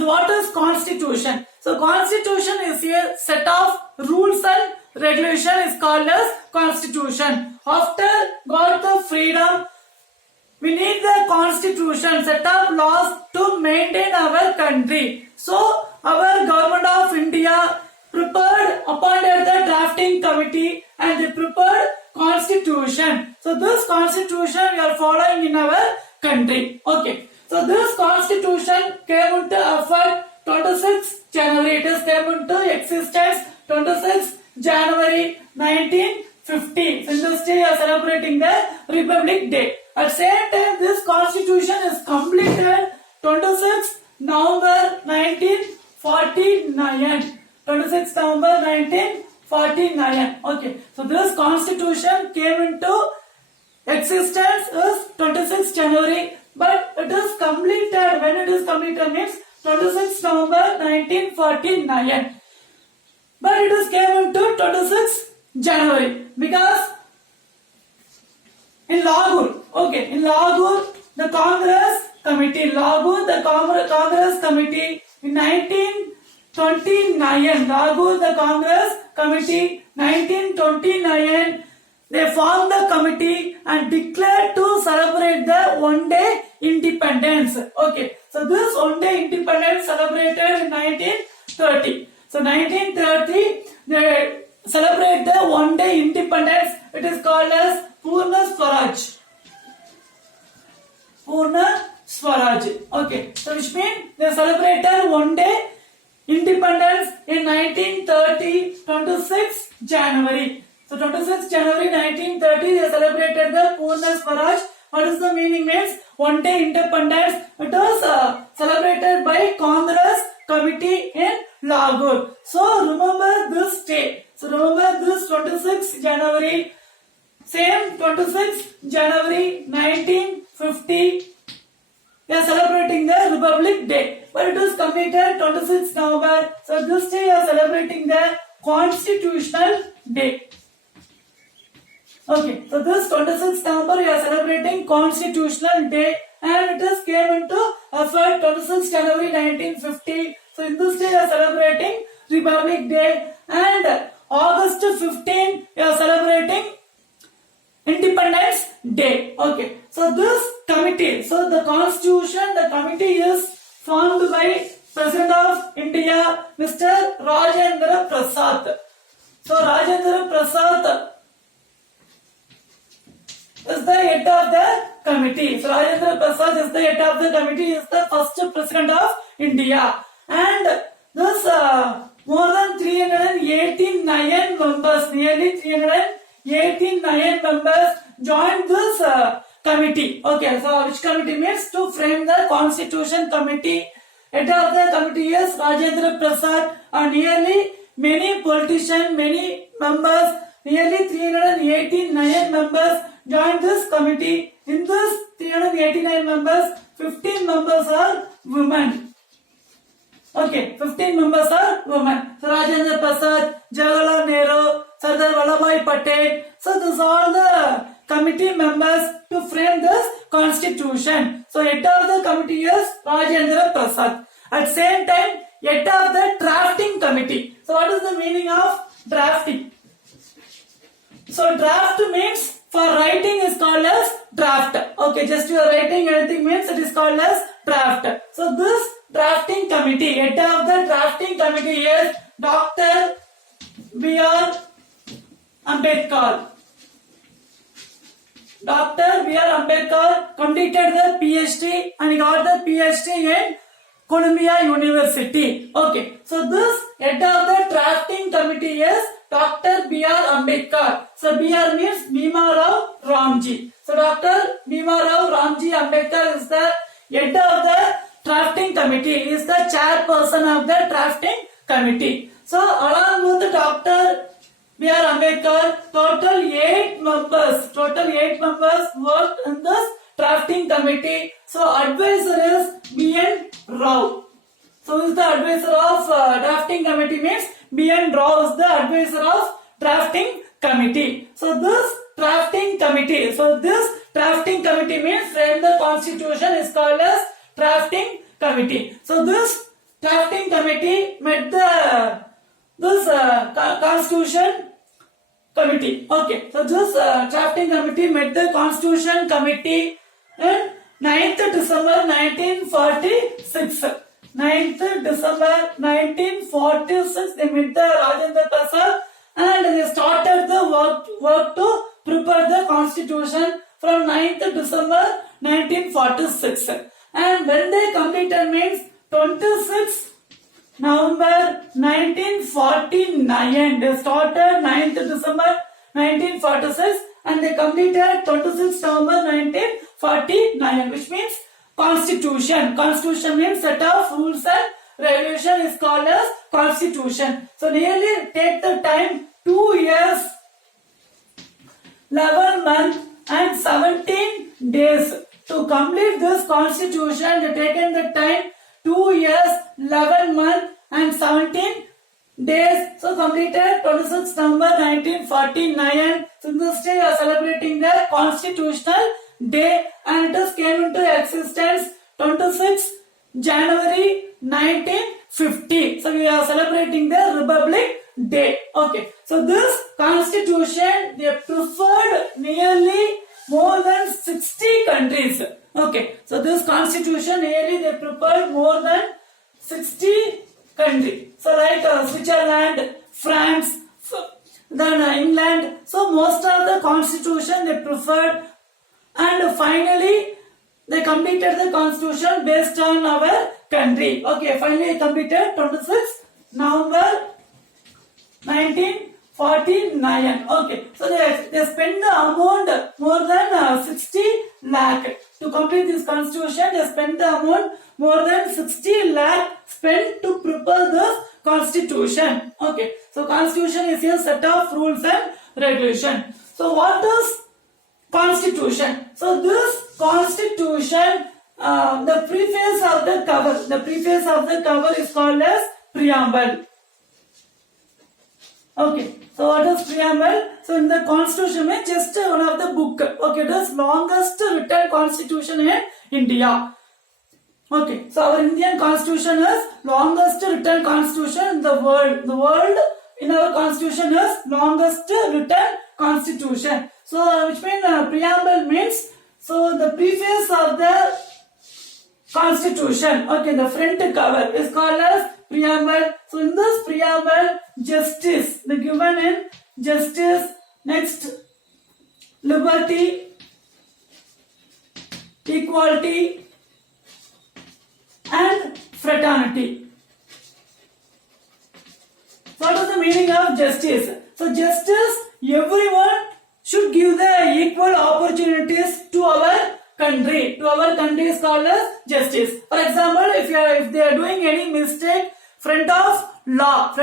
So what is constitution? So constitution is a set of rules and regulation is called as constitution. After got the freedom, we need the constitution, set of laws to maintain our country. So our government of India appointed the drafting committee and they prepared constitution. So this constitution we are following in our country. Okay. So this constitution came into effect 26 January. It is came into existence 26 January 1950. So in this day we are celebrating the Republic Day. At the same time, this constitution is completed 26 November 1949. 26 November 1949. Okay. So this constitution came into existence is 26 January. But it is completed, when it is completed means 26 November 1949. But it is came into 26 January because in Lahore, okay, in Lahore, the Congress Committee, Lahore, the Congress Committee in 1929, Lahore, the Congress Committee, 1929, they formed the committee and declared to celebrate the one-day independence. Okay, so this one-day independence celebrated in 1930. So 1930, they celebrate the one-day independence. It is called as Purna Swaraj. Purna Swaraj. Okay, so which means they celebrated one-day independence in 1930, 26 January. So 26 January 1930, they celebrated the Purna Swaraj. What is the meaning means? One day independence. It was celebrated by Congress Committee in Lahore. So remember this day. So remember this 26 January. Same 26 January 1950. They are celebrating the Republic Day. But it was completed 26 November. So this day we are celebrating the Constitutional Day. Okay, so this 26th November we are celebrating Constitutional Day and it is came into effect 26 January 1950. So in this day we are celebrating Republic Day and August 15 we are celebrating Independence Day. Okay, so this committee, so the constitution, the committee is formed by President of India, Mr. Rajendra Prasad. So Rajendra Prasad is the head of the committee. So Rajendra Prasad is the head of the committee, is the first president of India. And this more than 389 members, nearly 389 members joined this committee. Okay, so which committee means to frame the constitution committee. Head of the committee is Rajendra Prasad and nearly many politicians, many members, nearly 389 members joined this committee. In this 389 members, 15 members are women. Okay, 15 members are women. So Rajendra Prasad, Jawaharlal Nehru, Sardar Vallabhbhai Patel. So these are all the committee members to frame this constitution. So head of the committee is Rajendra Prasad. At the same time, head of the drafting committee. So what is the meaning of drafting? So draft means for writing is called as draft. Okay, just you are writing anything means it is called as draft. So this drafting committee, head of the drafting committee is Dr. B.R. Ambedkar. Dr. B.R. Ambedkar completed the PhD and he got the PhD in Columbia University. Okay, so this head of the drafting committee is Dr. B.R. Ambedkar. So B.R. means Bhima Rao Ramji. So Dr. Bhima Rao Ramji Ambedkar is the head of the drafting committee, is the chairperson of the drafting committee. So along with Dr. B.R. Ambedkar, total 8 members worked in this drafting committee. So advisor is B.N. Rao. So who is the advisor of drafting committee means B.N. Rao is the advisor of drafting committee. So this drafting committee means frame the constitution is called as drafting committee. So this drafting committee met the this constitution committee. Okay, so this drafting committee met the constitution committee in 9th December 1946. 9th December 1946 they met the Rajendra Prasad and they started the work to prepare the constitution from 9th December 1946. And when they completed means 26 November 1949. They started 9th December 1946 and they completed 26 November 1949, which means constitution. Constitution means set of rules and regulation is called as constitution. So nearly take the time 2 years, 11 months and 17 days to complete this constitution. They taken the time 2 years, 11 months and 17 days. So completed 26 November 1949. So this day we are celebrating the Constitutional Day and it came into existence 26 January 1950. So we are celebrating the Republic Day. Okay. So this constitution they preferred nearly more than 60 countries. Okay. So this constitution nearly they prepared more than 60 countries. So like Switzerland, France, then England. So most of the constitution they preferred and finally they completed the constitution based on our country. Okay, finally completed 26 November 1949. Okay, so they spent the amount more than 60 lakh to complete this constitution. They spent the amount more than 60 lakh spent to prepare the constitution. Okay, so constitution is a set of rules and regulation. So what is constitution? So this constitution, the preface of the cover is called as preamble. Okay, so what is preamble? So in the constitution is just one of the book. Okay, it is longest written constitution in India. Okay, so our Indian constitution is longest written constitution in the world. The world in our constitution is longest written constitution. So which means preamble means so the preface of the constitution. Okay, the front cover is called as preamble. So in this preamble, justice, the given in justice, next liberty, equality and fraternity. So what is the meaning of justice? So justice, everyone should give the equal opportunities to our country. To our country is called as justice. For example, if they are doing any mistake, front of law,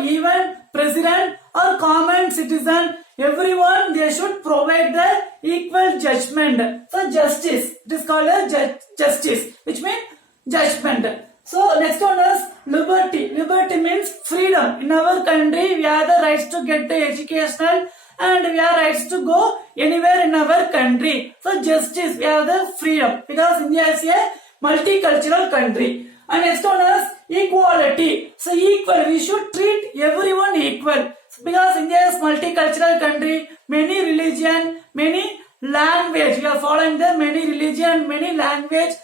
even president or common citizen, everyone they should provide the equal judgment. So justice, it is called as justice, which means judgment. So next one is liberty. Liberty means freedom. In our country, we have the rights to get the educational and we have rights to go anywhere in our country. So justice, we have the freedom because India is a multicultural country. And next one is equality. So equal, we should treat everyone equal because India is multicultural country, many religion, many language. We are following the many religion, many language,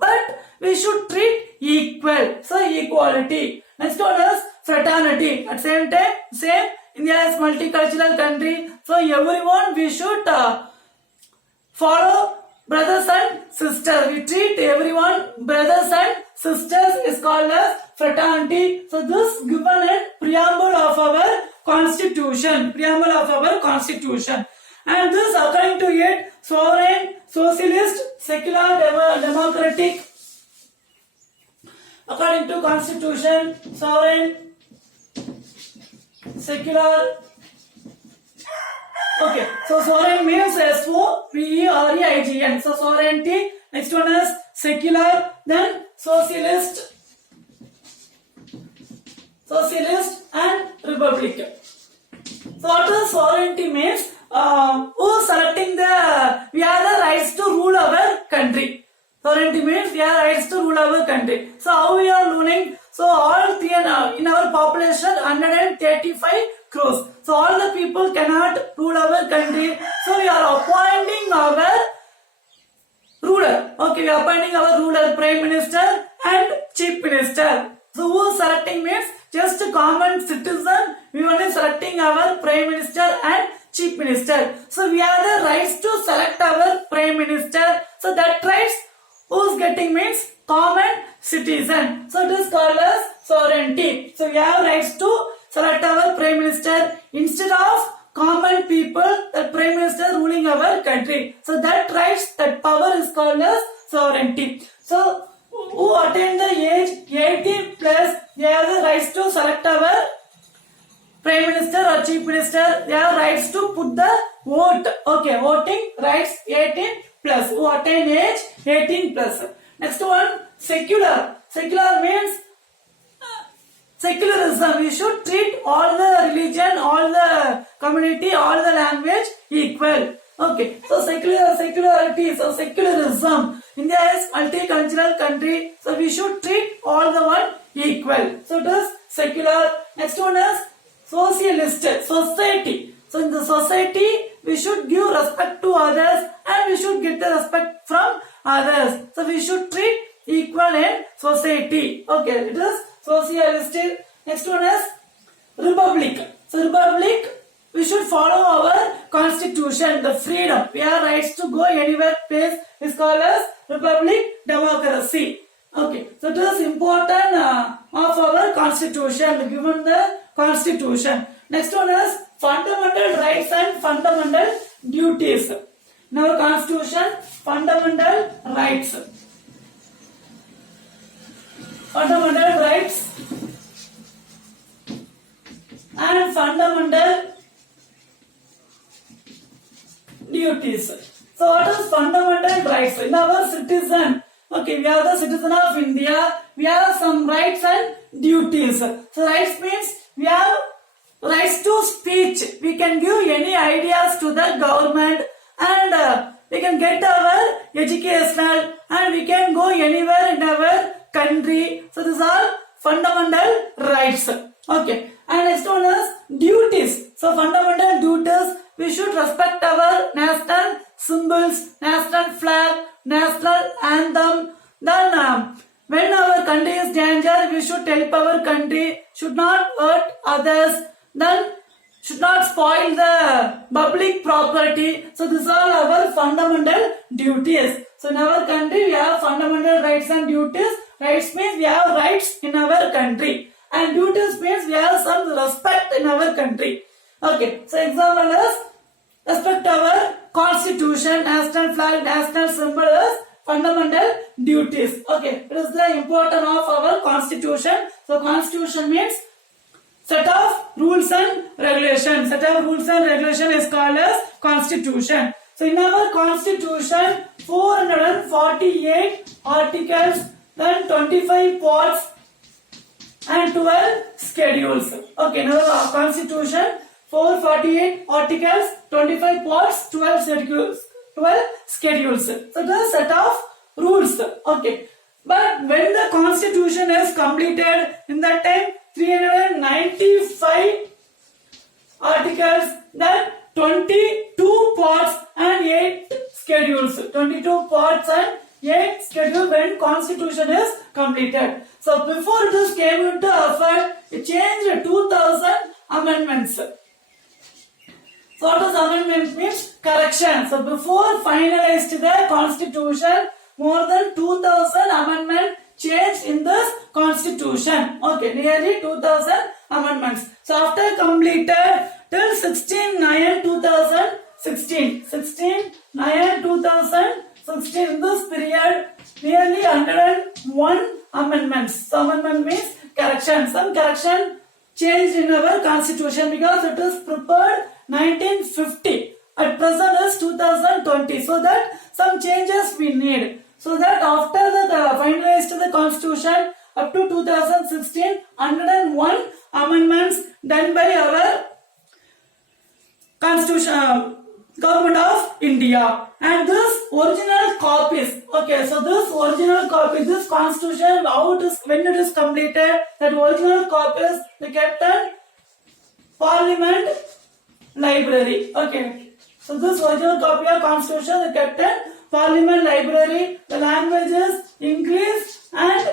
but we should treat equal. So equality. Next one is fraternity. At same time, same. India is multicultural country, so everyone we should follow brothers and sisters. We treat everyone brothers and sisters is called as fraternity. So this given in preamble of our constitution. Preamble of our constitution. And this according to it, sovereign, socialist, secular, democratic. According to constitution, sovereign, secular. Okay, so sovereign means S-O-V-E-R-E-I-G-N. So sovereignty. Next one is secular, then socialist and republic. So what is sovereignty means? Who selecting we have the rights to rule our country. Sovereignty means we have rights to rule our country. So how we are ruling? So all three in our population 135 crores. So all the people cannot rule our country. So we are appointing our ruler. Okay, we are appointing our ruler, prime minister and chief minister. So who is selecting means just a common citizen. We only selecting our prime minister and chief minister. So we have the rights to select our prime minister. So that rights who's getting means common citizen. So it is called as sovereignty. So we have rights to select our prime minister instead of common people, the prime minister ruling our country. So that rights, that power is called as sovereignty. So who attain the age 18 plus, they have the rights to select our prime minister or chief minister. They have rights to put the vote. Okay, voting rights 18 plus, who attain age 18 plus. Next one, secular. Secular means secularism. We should treat all the religion, all the community, all the language equal. Okay, so secularity, so secularism. India is multicultural country, so we should treat all the one equal. So it is secular. Next one is socialist, society. So in the society, we should give respect to others and we should get the respect from others. So we should treat equal in society. Okay, it is socialistic. Next one is republic. So republic, we should follow our constitution, the freedom. We have rights to go anywhere place is called as republic, democracy. Okay, so it is important of our constitution, given the constitution. Next one is fundamental rights and fundamental duties. In our constitution, fundamental rights. Fundamental rights and fundamental duties. So what is fundamental rights? In our citizen, okay, we are the citizen of India, we have some rights and duties. So rights means we have rights to speech. We can give any ideas to the government and we can get our educational and we can go anywhere in our country. So these are fundamental rights. Okay. And next one is duties. So fundamental duties, we should respect our national symbols, national flag, national anthem. Then when our country is danger, we should help our country, should not hurt others, then should not spoil the public property. So these are our fundamental duties. So in our country, we have fundamental rights and duties. Rights means we have rights in our country. And duties means we have some respect in our country. Okay, so example is respect our constitution, national flag, national symbol is fundamental duties. Okay, it is the importance of our constitution. So constitution means set of rules and regulations. Set of rules and regulation is called as constitution. So in our constitution, 448 articles, then 25 parts and 12 schedules. Okay, now our constitution, 448 articles, 25 parts, 12 schedules. So the set of rules. Okay, but when the constitution is completed, in that time 395 articles, then 22 parts and 8 schedules. 22 parts and 8 schedules when constitution is completed. So before it is came into effect, it changed 2000 amendments. So what does amendment means? Correction. So before finalized the constitution, more than 2000 amendments changed in this constitution. Okay, nearly 2000 amendments. So after completed till 16/9/2016, 16/9/2016, in this period, nearly 101 amendments. So amendment means correction. Some correction changed in our constitution because it is prepared 1950. At present is 2020. So that some changes we need. So that after the finalized the constitution up to 2016, 101 amendments done by our constitution Government of India. And this original copies, okay, so this original copy, this constitution, how it is, when it is completed, that original copies they kept in Parliament Library. Okay, so this original copy of constitution they kept in Parliament Library. The languages English and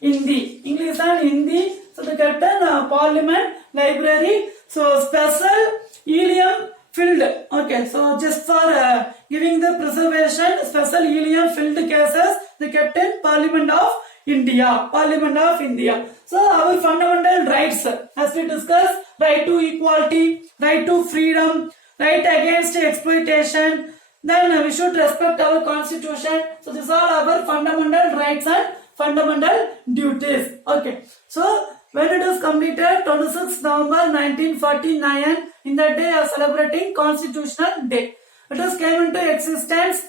Hindi. English and Hindi. So they kept in Parliament Library. So special helium filled. Okay, so just for giving the preservation, special helium filled cases they kept in Parliament of India. Parliament of India. So our fundamental rights, as we discussed, right to equality, right to freedom, right against exploitation. Then we should respect our constitution. So these are our fundamental rights and fundamental duties. Okay. So when it is completed, 26 November 1949, in that day are celebrating Constitutional Day. It has came into existence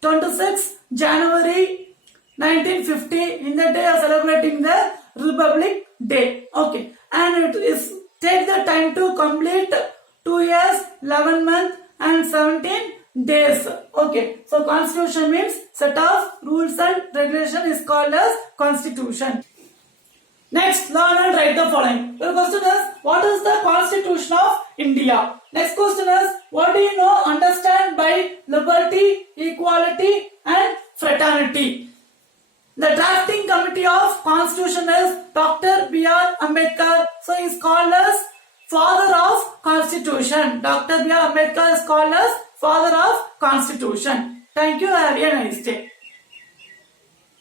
26 January 1950. In that day are celebrating the Republic Day. Okay. And it is take the time to complete 2 years, 11 months and 17 days. Okay. So constitution means set of rules and regulation is called as constitution. Next, learn and write the following. The question is, what is the Constitution of India? Next question is, what do you know, understand by liberty, equality and fraternity? The drafting committee of Constitution is Dr. B.R. Ambedkar. So he is called as Father of Constitution. Dr. B.R. Ambedkar is called as Father of Constitution. Thank you. Have a nice day.